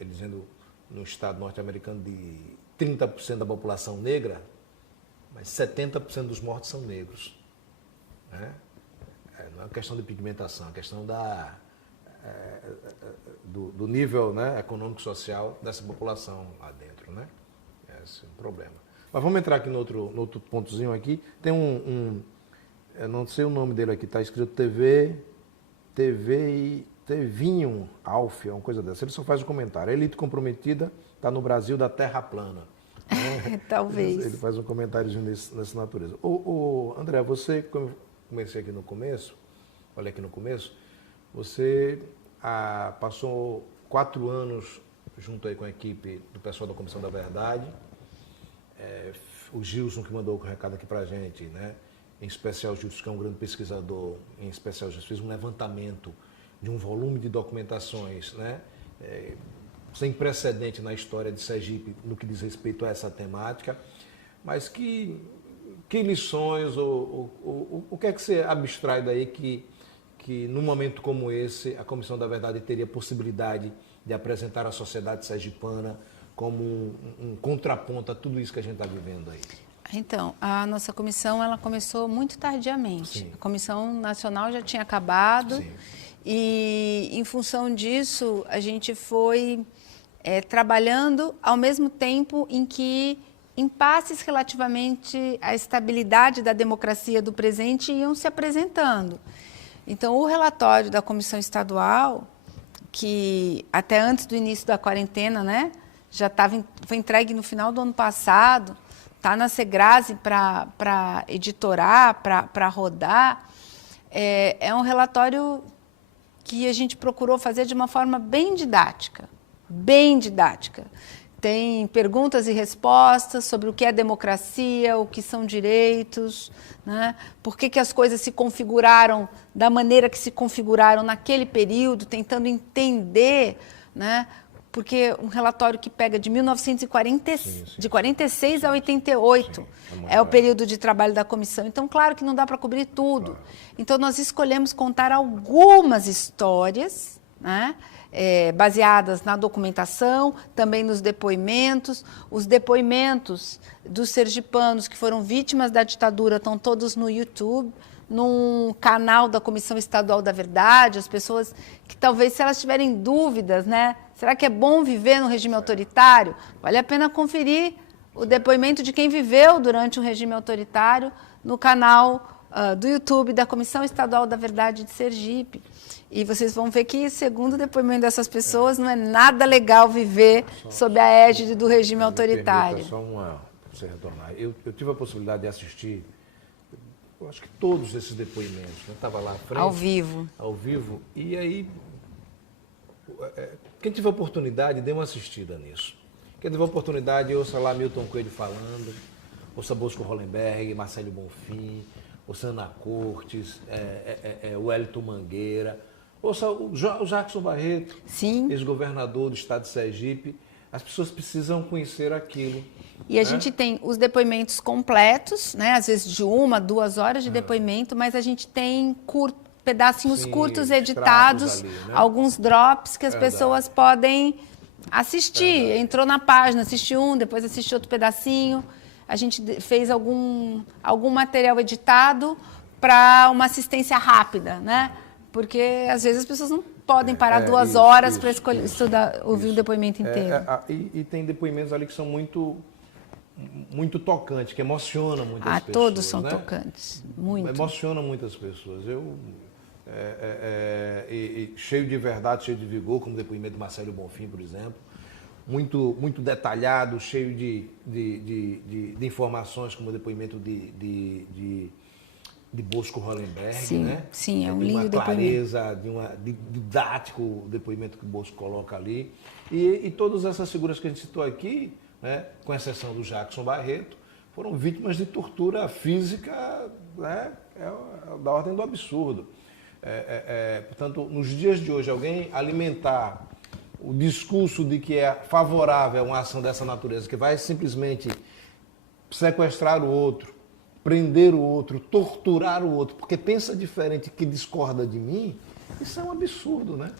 ele dizendo, no estado norte-americano, de 30% da população negra, mas 70% dos mortos são negros. Né? Não é uma questão de pigmentação, é uma questão do nível, né, econômico-social dessa população lá dentro, né? Esse é um problema. Mas vamos entrar aqui no outro pontozinho aqui. Tem eu não sei o nome dele aqui, está escrito Tevinho Alf, uma coisa dessa. Ele só faz um comentário. A elite comprometida está no Brasil da terra plana. Né? Talvez. Ele faz um comentáriozinho nessa natureza. André, você, como eu comecei aqui no começo, olha aqui no começo, você passou 4 anos junto aí com a equipe do pessoal da Comissão da Verdade. O Gilson que mandou o recado aqui para a gente, né? Em especial o Gilson, que é um grande pesquisador, em especial o Gilson fez um levantamento de um volume de documentações, né? Sem precedente na história de Sergipe no que diz respeito a essa temática, mas que lições, o que é que você abstrai daí que num momento como esse a Comissão da Verdade teria possibilidade de apresentar à sociedade sergipana como um contraponto a tudo isso que a gente está vivendo aí? Então, a nossa comissão ela começou muito tardiamente. Sim. A Comissão Nacional já tinha acabado. Sim. E, em função disso, a gente foi trabalhando ao mesmo tempo em que impasses relativamente à estabilidade da democracia do presente iam se apresentando. Então, o relatório da Comissão Estadual, que até antes do início da quarentena, né, foi entregue no final do ano passado, está na Segrase para editorar, para rodar, é um relatório que a gente procurou fazer de uma forma bem didática, bem didática. Tem perguntas e respostas sobre o que é democracia, o que são direitos, né? Por que as coisas se configuraram da maneira que se configuraram naquele período, tentando entender, né? Porque um relatório que pega de 46 a 88 é o período de trabalho da comissão. Então, claro que não dá para cobrir tudo. Claro. Então, nós escolhemos contar algumas histórias, né? Baseadas na documentação, também nos depoimentos. Os depoimentos dos sergipanos que foram vítimas da ditadura estão todos no YouTube, num canal da Comissão Estadual da Verdade. As pessoas que talvez, se elas tiverem dúvidas, né? Será que é bom viver no regime autoritário? Vale a pena conferir o depoimento de quem viveu durante um regime autoritário no canal do YouTube da Comissão Estadual da Verdade de Sergipe. E vocês vão ver que, segundo o depoimento dessas pessoas, não é nada legal viver sob a égide do regime autoritário. Só para você retornar. Eu tive a possibilidade de assistir, eu acho que todos esses depoimentos. Eu estava lá à frente. Ao vivo. Ao vivo. E aí, quem tiver oportunidade, dê uma assistida nisso. Quem tiver oportunidade, ouça lá Milton Coelho falando, ouça Bosco Hollenberg, Marcelo Bonfim, ouça Ana Cortes, o Wellington Mangueira, ouça o Jackson Barreto, ex-governador do estado de Sergipe. As pessoas precisam conhecer aquilo. E a gente tem os depoimentos completos, né? Às vezes de 1, 2 horas de depoimento, mas a gente tem pedacinhos curtos editados, ali, né? Alguns drops que as pessoas podem assistir. Entrou na página, assiste depois assiste outro pedacinho. A gente fez algum material editado para uma assistência rápida, né? Porque às vezes as pessoas não podem parar 2 horas para estudar, ouvir o depoimento inteiro. E tem depoimentos ali que são muito tocantes, que emocionam muitas pessoas. Todos são tocantes, muito. Emocionam muitas pessoas. Cheio de verdade, cheio de vigor, como o depoimento do Marcelo Bonfim, por exemplo. Muito detalhado, cheio de informações, como o depoimento de Bosco Hollenberg, sim, né? Sim, é um lindo depoimento. Clareza, didático o depoimento que o Bosco coloca ali. E todas essas figuras que a gente citou aqui, né, com exceção do Jackson Barreto, foram vítimas de tortura física, né, da ordem do absurdo. Portanto, nos dias de hoje, alguém alimentar o discurso de que é favorável a uma ação dessa natureza, que vai simplesmente sequestrar o outro, prender o outro, torturar o outro, porque pensa diferente, que discorda de mim, isso é um absurdo, né?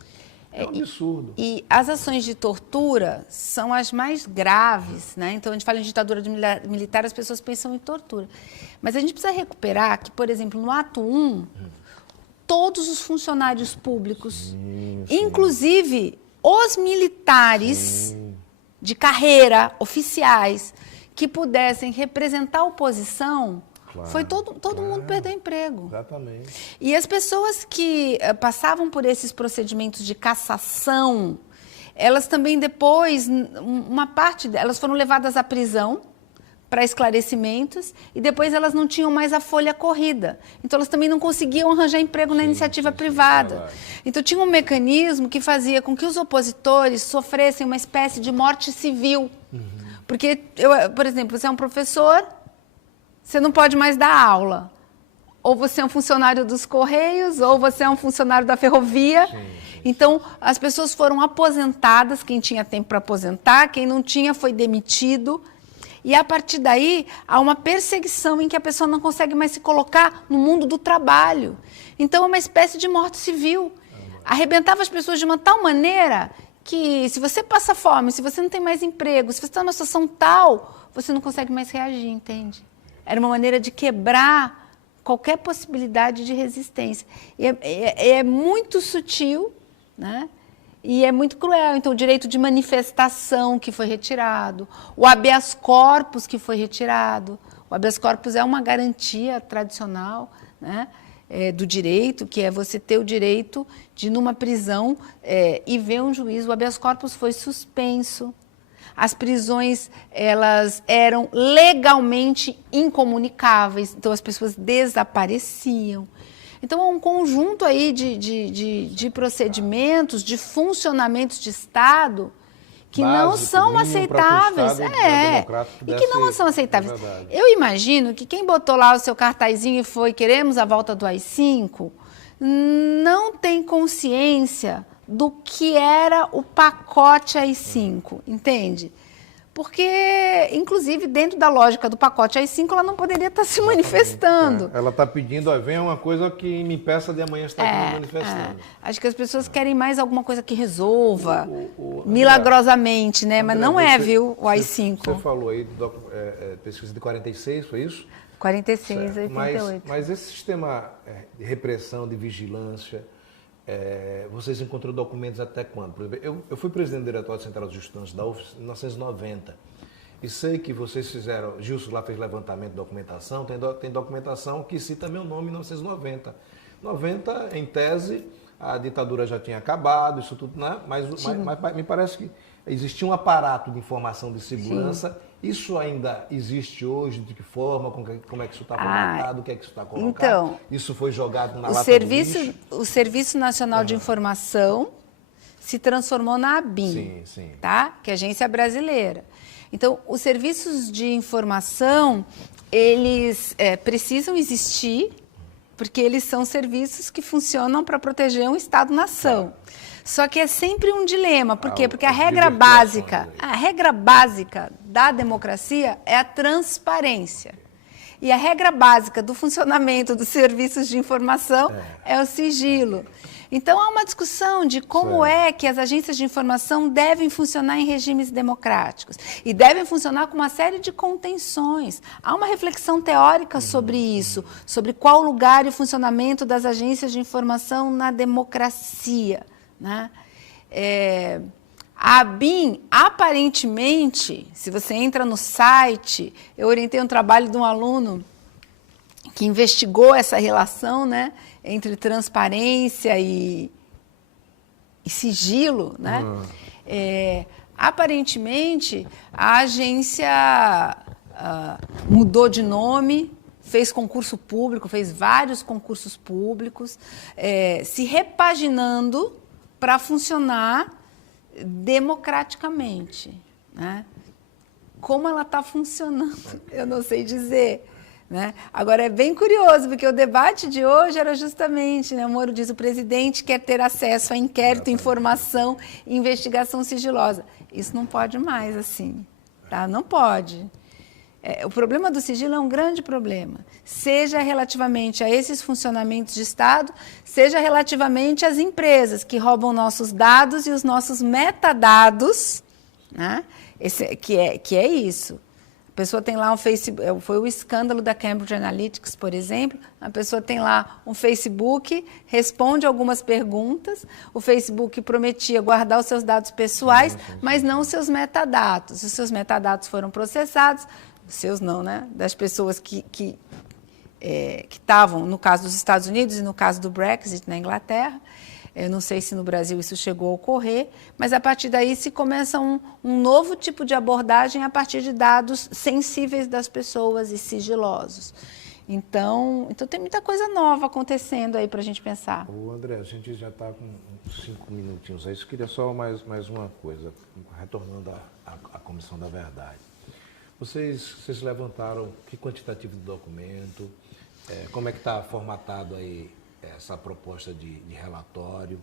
É um absurdo. E as ações de tortura são as mais graves, né? Então, a gente fala em ditadura militar, as pessoas pensam em tortura. Mas a gente precisa recuperar que, por exemplo, no ato 1, todos os funcionários públicos, inclusive os militares de carreira, oficiais, que pudessem representar a oposição, foi todo mundo perdeu emprego. Exatamente. E as pessoas que passavam por esses procedimentos de cassação, elas também depois, uma parte delas foram levadas à prisão para esclarecimentos e depois elas não tinham mais a folha corrida. Então elas também não conseguiam arranjar emprego na iniciativa privada. Então tinha um mecanismo que fazia com que os opositores sofressem uma espécie de morte civil. Porque, por exemplo, você é um professor, você não pode mais dar aula. Ou você é um funcionário dos Correios, ou você é um funcionário da ferrovia. Então, as pessoas foram aposentadas, quem tinha tempo para aposentar, quem não tinha foi demitido. E, a partir daí, há uma perseguição em que a pessoa não consegue mais se colocar no mundo do trabalho. Então, é uma espécie de morte civil. Arrebentava as pessoas de uma tal maneira que, se você passa fome, se você não tem mais emprego, se você está numa situação tal, você não consegue mais reagir, entende? Era uma maneira de quebrar qualquer possibilidade de resistência. E é muito sutil, né? E é muito cruel. Então, o direito de manifestação que foi retirado, o habeas corpus que foi retirado. O habeas corpus é uma garantia tradicional, né, do direito, que é você ter o direito de, numa prisão, e ver um juiz. O habeas corpus foi suspenso. As prisões, elas eram legalmente incomunicáveis, então as pessoas desapareciam. Então, há um conjunto aí de procedimentos, de funcionamentos de Estado que não são aceitáveis. E que não são aceitáveis. Eu imagino que quem botou lá o seu cartazinho e foi queremos a volta do AI-5, não tem consciência do que era o pacote AI-5, entende? Porque, inclusive, dentro da lógica do pacote AI-5, ela não poderia estar se manifestando. Ela está pedindo, venha uma coisa que me impeça de amanhã estar aqui me manifestando. Acho que as pessoas querem mais alguma coisa que resolva milagrosamente, né? Mas não viu, o AI-5. Você falou aí de pesquisa de 46, foi isso? 46, 88. Mas esse sistema de repressão, de vigilância, vocês encontraram documentos até quando? Por exemplo, eu fui presidente do Diretório Central de Justiça da UFES em 1990 e sei que vocês fizeram, Gilson lá fez levantamento de documentação, tem documentação que cita meu nome em 1990. 90, em tese, a ditadura já tinha acabado, isso tudo, né? Mas me parece que existia um aparato de informação de segurança. Sim. Isso ainda existe hoje? De que forma? Como é que isso está formatado? O que é que isso está colocado? Então, isso foi jogado na lata do lixo? O Serviço Nacional de Informação se transformou na ABIN, tá? Que é a agência brasileira. Então, os serviços de informação, eles precisam existir, porque eles são serviços que funcionam para proteger um Estado-nação. Só que é sempre um dilema. Por quê? Porque a regra básica da democracia é a transparência. E a regra básica do funcionamento dos serviços de informação é o sigilo. Então, há uma discussão de como é que as agências de informação devem funcionar em regimes democráticos. E devem funcionar com uma série de contenções. Há uma reflexão teórica sobre isso, sobre qual o lugar e o funcionamento das agências de informação na democracia. né? A ABIN, aparentemente, se você entra no site, eu orientei um trabalho de um aluno que investigou essa relação, né, entre transparência e sigilo, né? Aparentemente, a agência mudou de nome, fez concurso público, fez vários concursos públicos, se repaginando para funcionar democraticamente, né? Como ela está funcionando, eu não sei dizer, né? Agora, é bem curioso, porque o debate de hoje era justamente, né, o Moro diz, o presidente quer ter acesso a inquérito, informação e investigação sigilosa. Isso não pode mais, assim, tá? Não pode. O problema do sigilo é um grande problema, seja relativamente a esses funcionamentos de Estado, seja relativamente às empresas que roubam nossos dados e os nossos metadados, né? Que é isso. A pessoa tem lá um Facebook, foi o escândalo da Cambridge Analytica, por exemplo, a pessoa tem lá um Facebook, responde algumas perguntas, o Facebook prometia guardar os seus dados pessoais, mas não os seus metadados. Os seus metadados foram processados, os seus não, né? Das pessoas que estavam, no caso dos Estados Unidos e no caso do Brexit na Inglaterra. Eu não sei se no Brasil isso chegou a ocorrer, mas a partir daí se começa um novo tipo de abordagem a partir de dados sensíveis das pessoas e sigilosos. Então tem muita coisa nova acontecendo aí para a gente pensar. Ô André, a gente já está com 5 minutinhos aí. Eu queria só mais uma coisa, retornando à Comissão da Verdade. Vocês levantaram que quantitativo de documento, como é que está formatado aí essa proposta de relatório?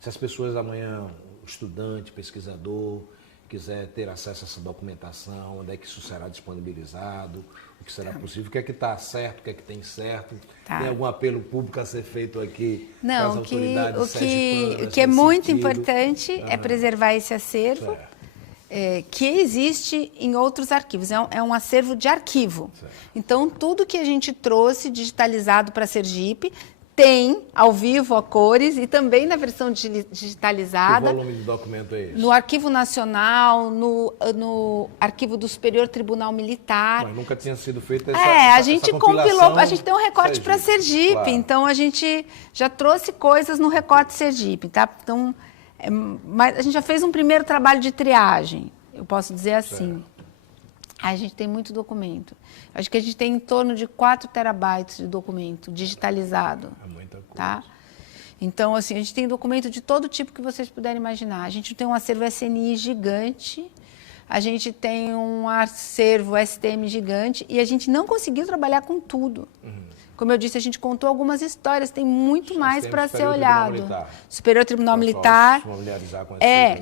Se as pessoas amanhã, o estudante, pesquisador, quiser ter acesso a essa documentação, onde é que isso será disponibilizado, o que será possível, o que é que está certo, o que é que tem certo? Tem algum apelo público a ser feito aqui para as autoridades sergipanas? O que é muito importante é preservar esse acervo, que existe em outros arquivos. É um acervo de arquivo. Certo. Então, tudo que a gente trouxe digitalizado para Sergipe tem ao vivo, a cores, e também na versão digitalizada. Que volume de documento é esse? No Arquivo Nacional, no Arquivo do Superior Tribunal Militar. Mas nunca tinha sido feita essa gente compilou, a gente tem um recorte para Sergipe, claro. Então a gente já trouxe coisas no recorte Sergipe, tá? Então, mas a gente já fez um primeiro trabalho de triagem, eu posso dizer assim. Certo. A gente tem muito documento. Acho que a gente tem em torno de 4 terabytes de documento digitalizado. É muita coisa. Tá? Então, assim, a gente tem documento de todo tipo que vocês puderem imaginar. A gente tem um acervo SNI gigante, a gente tem um acervo STM gigante e a gente não conseguiu trabalhar com tudo. Como eu disse, a gente contou algumas histórias, tem muito mais para ser olhado. Superior Tribunal Militar.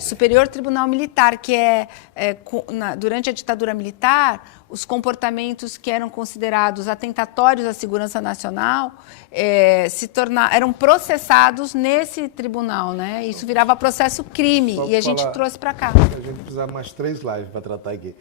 Superior Tribunal Militar, que durante a ditadura militar, os comportamentos que eram considerados atentatórios à segurança nacional eram processados nesse tribunal, né? Isso virava processo crime e a gente trouxe para cá. A gente precisa mais 3 lives para tratar aqui.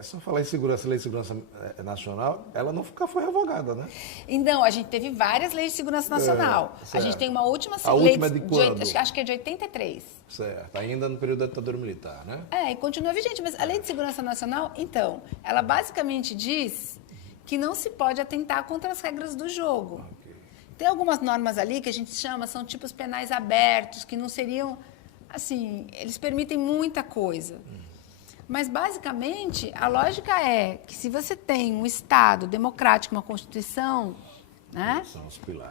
Só falar em segurança, lei de segurança nacional, ela nunca foi revogada, né? Então, a gente teve várias leis de segurança nacional. A gente tem uma última lei de quando? Acho que é de 83. Certo, ainda no período da ditadura militar, né? E continua vigente, mas a lei de segurança nacional, então, ela basicamente diz que não se pode atentar contra as regras do jogo. Okay. Tem algumas normas ali que a gente chama, são tipos penais abertos, que não seriam, assim, eles permitem muita coisa. Mas, basicamente, a lógica é que se você tem um Estado democrático, uma Constituição, né,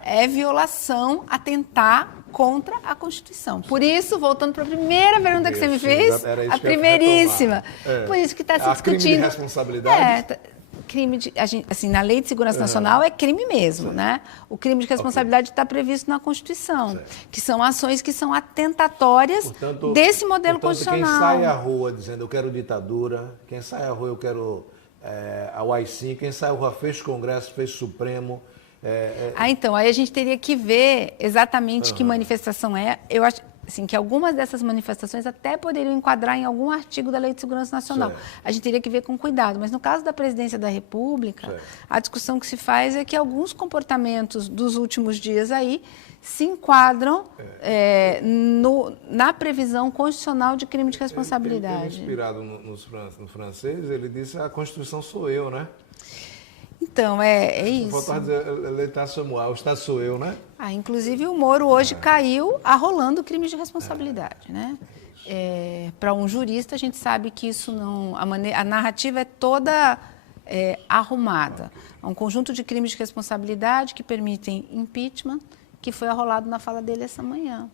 é violação atentar contra a Constituição. Por isso, voltando para a primeira pergunta que você me fez, a primeiríssima. Por isso que está se discutindo. Crime de responsabilidade? Assim, na Lei de Segurança Nacional é crime mesmo, né? O crime de responsabilidade está previsto na Constituição, que são ações que são atentatórias desse modelo constitucional. Quem sai à rua dizendo eu quero ditadura, quem sai à rua eu quero a AI-5, quem sai à rua fez Congresso, fez Supremo. Então, aí a gente teria que ver exatamente que manifestação é. Eu acho, assim, que algumas dessas manifestações até poderiam enquadrar em algum artigo da Lei de Segurança Nacional. Certo. A gente teria que ver com cuidado, mas no caso da Presidência da República, Certo. a discussão que se faz é que alguns comportamentos dos últimos dias aí se enquadram na previsão constitucional de crime de responsabilidade. Ele inspirado no francês, ele disse: a Constituição sou eu, né? Então, é isso. Faltou dizer, l'État c'est moi, o Estado sou eu, né? Inclusive, o Moro hoje caiu arrolando crimes de responsabilidade, né? Para um jurista, a gente sabe que isso não... A narrativa é toda arrumada. É um conjunto de crimes de responsabilidade que permitem impeachment, que foi arrolado na fala dele essa manhã.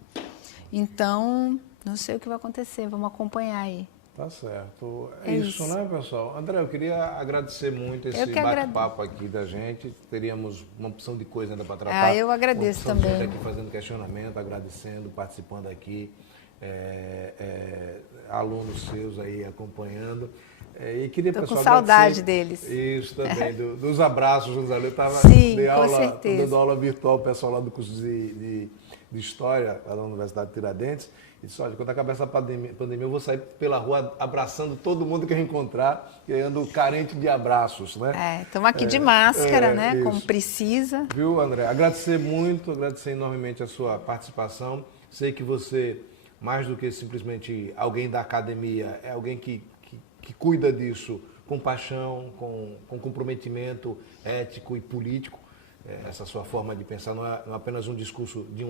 Então, não sei o que vai acontecer, vamos acompanhar aí. Tá certo. É isso, né, pessoal? André, eu queria agradecer muito esse bate-papo aqui da gente. Teríamos uma opção de coisa ainda para tratar. Eu agradeço também. Gente aqui fazendo questionamento, agradecendo, participando aqui. Alunos seus aí acompanhando. E queria, Estou pessoal, com saudade deles. Isso também, dos abraços, José. Eu estava dando aula virtual, o pessoal lá do curso de História, lá na Universidade de Tiradentes. E disse: olha, quando acabar essa pandemia, eu vou sair pela rua abraçando todo mundo que eu encontrar, e ando carente de abraços, né? Estamos aqui de máscara, né? Isso. Como precisa. Viu, André? Agradecer enormemente a sua participação. Sei que você, mais do que simplesmente alguém da academia, é alguém que cuida disso com paixão, com comprometimento ético e político. Essa sua forma de pensar não é apenas um discurso de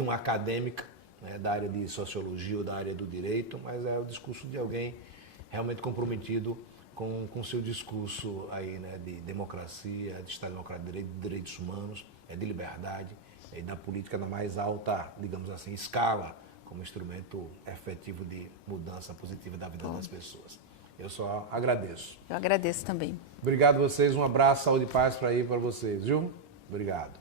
uma acadêmica, né, da área de sociologia ou da área do direito, mas é o discurso de alguém realmente comprometido com o seu discurso aí, né, de democracia, de Estado Democrático de Direitos Humanos, de liberdade, e da política na mais alta, digamos assim, escala, como instrumento efetivo de mudança positiva da vida das pessoas. Eu só agradeço. Eu agradeço também. Obrigado a vocês, um abraço, saúde e paz para vocês, viu? Obrigado.